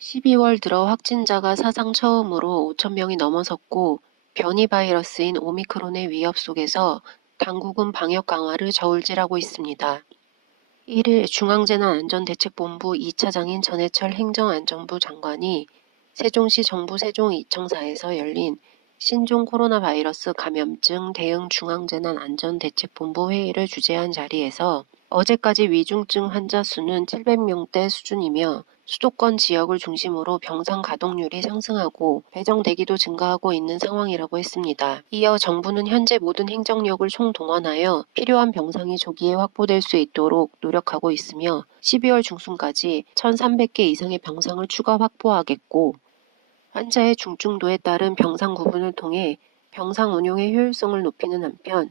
12월 들어 확진자가 사상 처음으로 5천 명이 넘어섰고 변이 바이러스인 오미크론의 위협 속에서 당국은 방역 강화를 저울질하고 있습니다. 1일 중앙재난안전대책본부 2차장인 전해철 행정안전부 장관이 세종시 정부 세종이청사에서 열린 신종 코로나 바이러스 감염증 대응 중앙재난안전대책본부 회의를 주재한 자리에서 어제까지 위중증 환자 수는 700명대 수준이며 수도권 지역을 중심으로 병상 가동률이 상승하고 배정 대기도 증가하고 있는 상황이라고 했습니다. 이어 정부는 현재 모든 행정력을 총동원하여 필요한 병상이 조기에 확보될 수 있도록 노력하고 있으며 12월 중순까지 1,300개 이상의 병상을 추가 확보하겠고 환자의 중증도에 따른 병상 구분을 통해 병상 운용의 효율성을 높이는 한편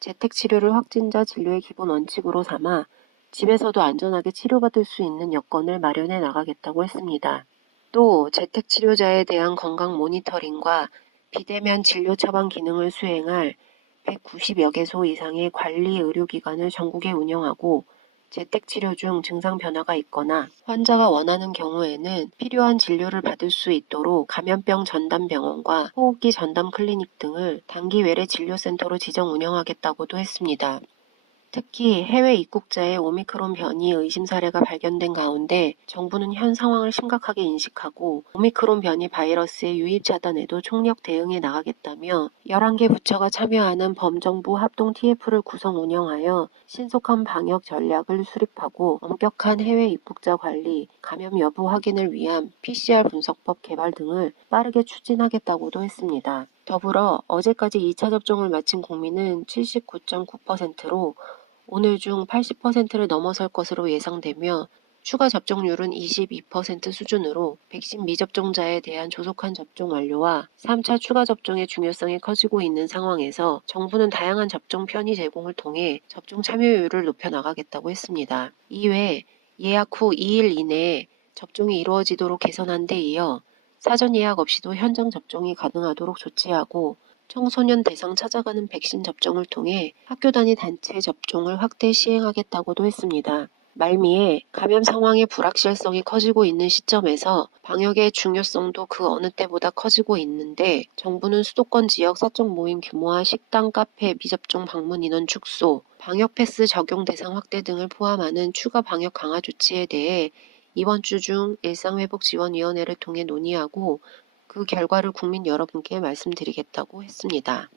재택치료를 확진자 진료의 기본 원칙으로 삼아 집에서도 안전하게 치료받을 수 있는 여건을 마련해 나가겠다고 했습니다. 또 재택치료자에 대한 건강 모니터링과 비대면 진료 처방 기능을 수행할 190여 개소 이상의 관리 의료기관을 전국에 운영하고 재택치료 중 증상 변화가 있거나 환자가 원하는 경우에는 필요한 진료를 받을 수 있도록 감염병 전담병원과 호흡기 전담 클리닉 등을 단기 외래 진료센터로 지정 운영하겠다고도 했습니다. 특히 해외 입국자의 오미크론 변이 의심 사례가 발견된 가운데 정부는 현 상황을 심각하게 인식하고 오미크론 변이 바이러스의 유입 차단에도 총력 대응해 나가겠다며 11개 부처가 참여하는 범정부 합동 TF를 구성 운영하여 신속한 방역 전략을 수립하고 엄격한 해외 입국자 관리, 감염 여부 확인을 위한 PCR 분석법 개발 등을 빠르게 추진하겠다고도 했습니다. 더불어 어제까지 2차 접종을 마친 국민은 79.9%로 오늘 중 80%를 넘어설 것으로 예상되며 추가 접종률은 22% 수준으로 백신 미접종자에 대한 조속한 접종 완료와 3차 추가 접종의 중요성이 커지고 있는 상황에서 정부는 다양한 접종 편의 제공을 통해 접종 참여율을 높여나가겠다고 했습니다. 이외 예약 후 2일 이내에 접종이 이루어지도록 개선한 데 이어 사전 예약 없이도 현장 접종이 가능하도록 조치하고 청소년 대상 찾아가는 백신 접종을 통해 학교 단위 단체 접종을 확대 시행하겠다고도 했습니다. 말미에 감염 상황의 불확실성이 커지고 있는 시점에서 방역의 중요성도 그 어느 때보다 커지고 있는데 정부는 수도권 지역 사적 모임 규모와 식당, 카페, 미접종 방문 인원 축소, 방역 패스 적용 대상 확대 등을 포함하는 추가 방역 강화 조치에 대해 이번 주 중 일상회복지원위원회를 통해 논의하고 그 결과를 국민 여러분께 말씀드리겠다고 했습니다.